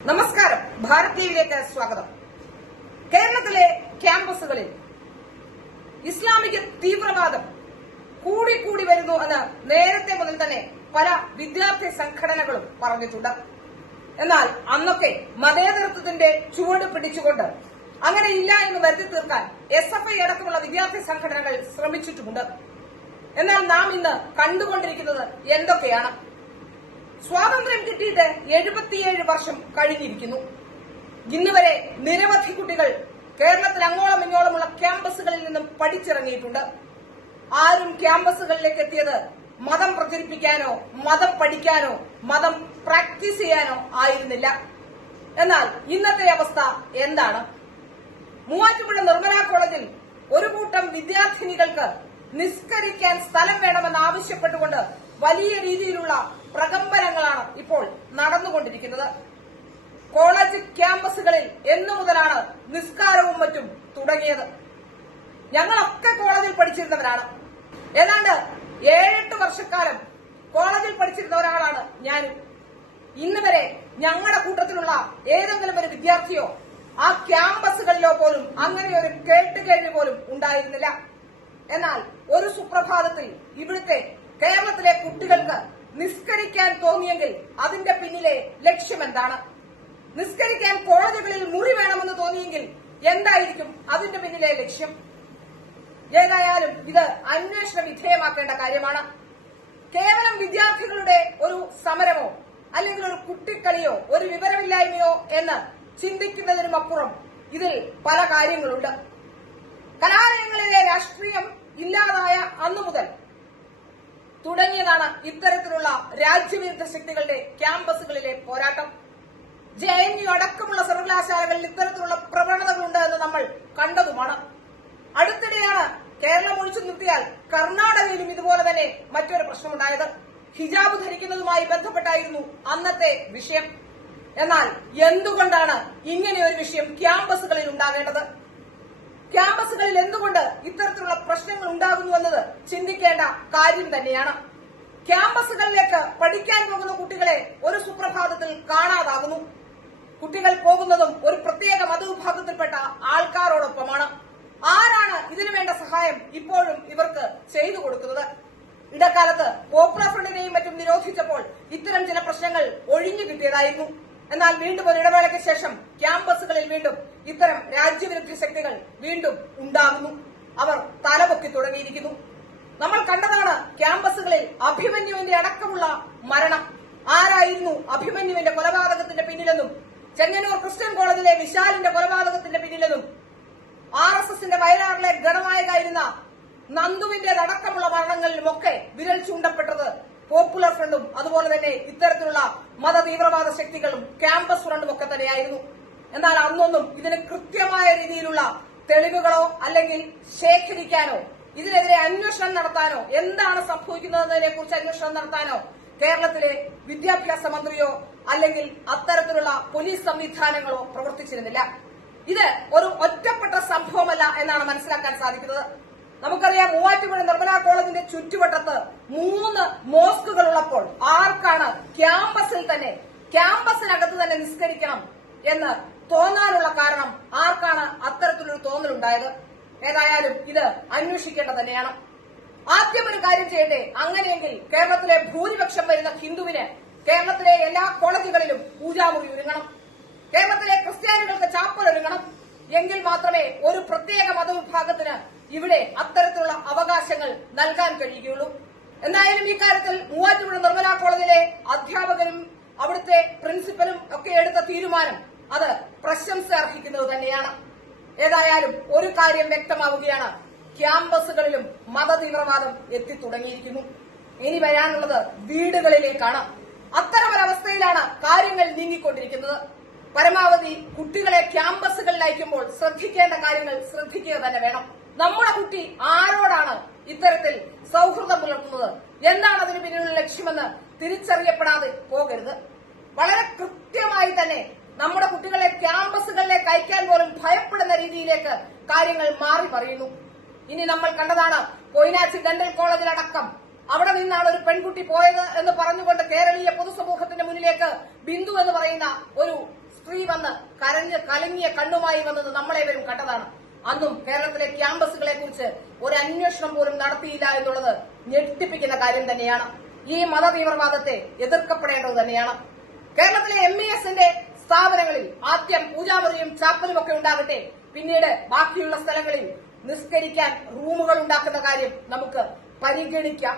നമസ്കാരം, ഭാരത് ടിവിയിലേക്ക് സ്വാഗതം. കേരളത്തിലെ ക്യാമ്പസുകളിൽ ഇസ്ലാമിക തീവ്രവാദം കൂടിക്കൂടി വരുന്നു എന്ന് നേരത്തെ മുതൽ തന്നെ പല വിദ്യാർത്ഥി സംഘടനകളും പറഞ്ഞിട്ടുണ്ട്. എന്നാൽ അന്നൊക്കെ മതേതരത്വത്തിന്റെ ചുവട് പിടിച്ചുകൊണ്ട് അങ്ങനെ ഇല്ല എന്ന് വരുത്തി തീർക്കാൻ SFI അടക്കമുള്ള വിദ്യാർത്ഥി സംഘടനകൾ ശ്രമിച്ചിട്ടുമുണ്ട്. എന്നാൽ നാം ഇന്ന് കണ്ടുകൊണ്ടിരിക്കുന്നത് എന്തൊക്കെയാണ്? സ്വാതന്ത്ര്യം കിട്ടിയിട്ട് 77 വർഷം കഴിഞ്ഞിരിക്കുന്നു. ഇന്നുവരെ നിരവധി കുട്ടികൾ കേരളത്തിൽ അങ്ങോളം ഇങ്ങോളമുള്ള ക്യാമ്പസുകളിൽ നിന്നും പഠിച്ചിറങ്ങിയിട്ടുണ്ട്. ആരും ക്യാമ്പസുകളിലേക്ക് എത്തിയത് മതം പ്രചരിപ്പിക്കാനോ മതം പഠിക്കാനോ മതം പ്രാക്ടീസ് ചെയ്യാനോ ആയിരുന്നില്ല. എന്നാൽ ഇന്നത്തെ അവസ്ഥ എന്താണ്? മൂവാറ്റുപുഴ നിർമ്മല കോളേജിൽ ഒരു കൂട്ടം വിദ്യാർത്ഥിനികൾക്ക് നിസ്കരിക്കാൻ സ്ഥലം വേണമെന്ന് ആവശ്യപ്പെട്ടുകൊണ്ട് വലിയ രീതിയിലുള്ള പ്രകമ്പനങ്ങളാണ് ഇപ്പോൾ നടന്നുകൊണ്ടിരിക്കുന്നത്. കോളേജ് ക്യാമ്പസുകളിൽ എന്നു മുതലാണ് നിസ്കാരവും മറ്റും തുടങ്ങിയത്? ഞങ്ങളൊക്കെ കോളേജിൽ പഠിച്ചിരുന്നവരാണ്. ഏതാണ്ട് 7-8 വർഷക്കാലം കോളേജിൽ പഠിച്ചിരുന്ന ഒരാളാണ് ഞാനും. ഇന്ന് വരെ ഞങ്ങളുടെ കൂട്ടത്തിലുള്ള ഏതെങ്കിലും ഒരു വിദ്യാർത്ഥിയോ ആ ക്യാമ്പസുകളിലോ പോലും അങ്ങനെ ഒരു കേട്ടുകേഴ്വി പോലും ഉണ്ടായിരുന്നില്ല. എന്നാൽ ഒരു സുപ്രഭാതത്തിൽ ഇവിടുത്തെ കേരളത്തിലെ കുട്ടികൾക്ക് നിസ്കരിക്കാൻ തോന്നിയെങ്കിൽ അതിന്റെ പിന്നിലെ ലക്ഷ്യമെന്താണ്? നിസ്കരിക്കാൻ കോളേജുകളിൽ മുറി വേണമെന്ന് തോന്നിയെങ്കിൽ എന്തായിരിക്കും അതിന്റെ പിന്നിലെ ലക്ഷ്യം? ഏതായാലും ഇത് അന്വേഷണ വിധേയമാക്കേണ്ട കാര്യമാണ്. കേവലം വിദ്യാർത്ഥികളുടെ ഒരു സമരമോ അല്ലെങ്കിൽ ഒരു കുട്ടിക്കളിയോ ഒരു വിവരമില്ലായ്മയോ എന്ന് ചിന്തിക്കുന്നതിനുമപ്പുറം ഇതിൽ പല കാര്യങ്ങളുണ്ട്. കലാലയങ്ങളിലെ രാഷ്ട്രീയം ഇല്ലാതായ അന്നു മുതൽ തുടങ്ങിയതാണ് ഇത്തരത്തിലുള്ള രാജ്യവിരുദ്ധ ശക്തികളുടെ ക്യാമ്പസുകളിലെ പോരാട്ടം. JNU അടക്കമുള്ള സർവകലാശാലകളിൽ ഇത്തരത്തിലുള്ള പ്രവണതകളുണ്ട് എന്ന് നമ്മൾ കണ്ടതുമാണ്. അടുത്തിടെയാണ് കേരളം ഒഴിച്ചു നിർത്തിയാൽ കർണാടകയിലും ഇതുപോലെ തന്നെ മറ്റൊരു പ്രശ്നമുണ്ടായത്. ഹിജാബ് ധരിക്കുന്നതുമായി ബന്ധപ്പെട്ടായിരുന്നു അന്നത്തെ വിഷയം. എന്നാൽ എന്തുകൊണ്ടാണ് ഇങ്ങനെ ഒരു വിഷയം ക്യാമ്പസുകളിൽ ഉണ്ടാകേണ്ടത്? ക്യാമ്പസുകളിൽ എന്തുകൊണ്ട് ഇത്തരത്തിലുള്ള പ്രശ്നങ്ങൾ ഉണ്ടാകുന്നു എന്നത് ചിന്തിക്കേണ്ട കാര്യം തന്നെയാണ്. ക്യാമ്പസുകളിലേക്ക് പഠിക്കാൻ പോകുന്ന കുട്ടികളെ ഒരു സുപ്രഭാതത്തിൽ കാണാതാകുന്നു. കുട്ടികൾ പോകുന്നതും ഒരു പ്രത്യേക മതവിഭാഗത്തിൽപ്പെട്ട ആൾക്കാരോടൊപ്പമാണ്. ആരാണ് ഇതിനുവേണ്ട സഹായം ഇപ്പോഴും ഇവർക്ക് ചെയ്തു കൊടുക്കുന്നത്? ഇടക്കാലത്ത് പോപ്പുലർ ഫ്രണ്ടിനെയും മറ്റും നിരോധിച്ചപ്പോൾ ഇത്തരം ചില പ്രശ്നങ്ങൾ ഒഴിഞ്ഞു കിട്ടിയതായിരുന്നു. എന്നാൽ വീണ്ടും ഒരു ഇടവേളയ്ക്ക് ശേഷം ക്യാമ്പസുകളിൽ വീണ്ടും ഇത്തരം രാജ്യവിരുദ്ധ ശക്തികൾ വീണ്ടും ഉണ്ടാകുന്നു. അവർ തലപൊക്കി തുടങ്ങിയിരിക്കുന്നു. നമ്മൾ കണ്ടതാണ് ക്യാമ്പസുകളിൽ അഭിമന്യുവിന്റെ അടക്കമുള്ള മരണം. ആരായിരുന്നു അഭിമന്യുവിന്റെ കൊലപാതകത്തിന്റെ പിന്നിലെന്നും ചെങ്ങന്നൂർ ക്രിസ്ത്യൻ കോളേജിലെ വിശാലിന്റെ കൊലപാതകത്തിന്റെ പിന്നിലെന്നും RSSന്റെ വയലാറിലെ ഗണനായകായിരുന്ന നന്ദുവിന്റേതടക്കമുള്ള മരണങ്ങളിലുമൊക്കെ വിരൽ ചൂണ്ടപ്പെട്ടത് പോപ്പുലർ ഫ്രണ്ടും അതുപോലെ തന്നെ ഇത്തരത്തിലുള്ള മതതീവ്രവാദ ശക്തികളും ക്യാമ്പസ് ഫ്രണ്ടും ഒക്കെ തന്നെയായിരുന്നു. എന്നാൽ അന്നൊന്നും ഇതിന് കൃത്യമായ രീതിയിലുള്ള തെളിവുകളോ അല്ലെങ്കിൽ ശേഖരിക്കാനോ ഇതിനെതിരെ അന്വേഷണം നടത്താനോ എന്താണ് സംഭവിക്കുന്നതിനെ കുറിച്ച് അന്വേഷണം നടത്താനോ കേരളത്തിലെ വിദ്യാഭ്യാസ മന്ത്രിയോ അല്ലെങ്കിൽ അത്തരത്തിലുള്ള പോലീസ് സംവിധാനങ്ങളോ പ്രവർത്തിച്ചിരുന്നില്ല. ഇത് ഒരു ഒറ്റപ്പെട്ട സംഭവമല്ല എന്നാണ് മനസ്സിലാക്കാൻ സാധിക്കുന്നത്. നമുക്കറിയാം, മൂവാറ്റുപുഴ നിർമ്മല കോളേജിന്റെ ചുറ്റുവട്ടത്ത് 3 മോസ്കുകൾ ഉള്ളപ്പോൾ ആർക്കാണ് ക്യാമ്പസിനകത്ത് തന്നെ നിസ്കരിക്കണം എന്ന് തോന്നാനുള്ള കാരണം? ആർക്കാണ് അത്തരത്തിലൊരു തോന്നലുണ്ടായത്? ഏതായാലും ഇത് അന്വേഷിക്കേണ്ടത് തന്നെയാണ്. ആദ്യം ഒരു കാര്യം ചെയ്യട്ടെ. അങ്ങനെയെങ്കിൽ കേരളത്തിലെ ഭൂരിപക്ഷം വരുന്ന ഹിന്ദുവിന് കേരളത്തിലെ എല്ലാ കോളേജുകളിലും പൂജാമുറി ഒരുങ്ങണം. കേരളത്തിലെ ക്രിസ്ത്യാനികൾക്ക് ചാപ്പൽ ഒരുങ്ങണം. എങ്കിൽ മാത്രമേ ഒരു പ്രത്യേക മതവിഭാഗത്തിന് ഇവിടെ അത്തരത്തിലുള്ള അവകാശങ്ങൾ നൽകാൻ കഴിയുകയുള്ളൂ. എന്തായാലും ഈ കാര്യത്തിൽ മൂവാറ്റുപുഴ നിർമ്മല കോളേജിലെ അധ്യാപകരും അവിടുത്തെ പ്രിൻസിപ്പലും ഒക്കെ എടുത്ത തീരുമാനം അത് പ്രശംസ അർഹിക്കുന്നത് തന്നെയാണ്. ഏതായാലും ഒരു കാര്യം വ്യക്തമാവുകയാണ്, ക്യാമ്പസുകളിലും മതതീവ്രവാദം എത്തിത്തുടങ്ങിയിരിക്കുന്നു. ഇനി വരാനുള്ളത് വീടുകളിലേക്കാണ്. അത്തരമൊരവസ്ഥയിലാണ് കാര്യങ്ങൾ നീങ്ങിക്കൊണ്ടിരിക്കുന്നത്. പരമാവധി കുട്ടികളെ ക്യാമ്പസുകളിൽ അയക്കുമ്പോൾ ശ്രദ്ധിക്കേണ്ട കാര്യങ്ങൾ ശ്രദ്ധിക്കുക തന്നെ വേണം. നമ്മുടെ കുട്ടി ആരോടാണ് ഇത്തരത്തിൽ സൌഹൃദം പുലർത്തുന്നത്, എന്താണ് അതിന് പിന്നിലുള്ള ലക്ഷ്യമെന്ന് തിരിച്ചറിയപ്പെടാതെ പോകരുത്. വളരെ കൃത്യമായി തന്നെ നമ്മുടെ കുട്ടികളെ ക്യാമ്പസുകളിലേക്ക് അയക്കാൻ പോലും ഭയപ്പെടുന്ന രീതിയിലേക്ക് കാര്യങ്ങൾ മാറി പറയുന്നു. ഇനി നമ്മൾ കണ്ടതാണ് കൊയിനാച്ചി ഡെന്റൽ കോളേജിലടക്കം അവിടെ നിന്നാണ് ഒരു പെൺകുട്ടി പോയത് എന്ന് പറഞ്ഞുകൊണ്ട് കേരളീയ പൊതുസമൂഹത്തിന്റെ മുന്നിലേക്ക് ബിന്ദു എന്ന് പറയുന്ന ഒരു കരഞ്ഞ് കലങ്ങിയ കണ്ണുമായി വന്നത് നമ്മളേവരും കണ്ടതാണ്. അന്നും കേരളത്തിലെ ക്യാമ്പസുകളെ കുറിച്ച് ഒരു അന്വേഷണം പോലും നടത്തിയില്ല എന്നുള്ളത് ഞെട്ടിപ്പിക്കുന്ന കാര്യം തന്നെയാണ്. ഈ മതതീവ്രവാദത്തെ എതിർക്കപ്പെടേണ്ടത് തന്നെയാണ്. കേരളത്തിലെ MESന്റെ സ്ഥാപനങ്ങളിൽ ആദ്യം പൂജാമുറിയും ചാപ്പലും ഒക്കെ ഉണ്ടാകട്ടെ, പിന്നീട് ബാക്കിയുള്ള സ്ഥലങ്ങളിൽ നിസ്കരിക്കാൻ റൂമുകൾ ഉണ്ടാക്കുന്ന കാര്യം നമുക്ക് പരിഗണിക്കാം.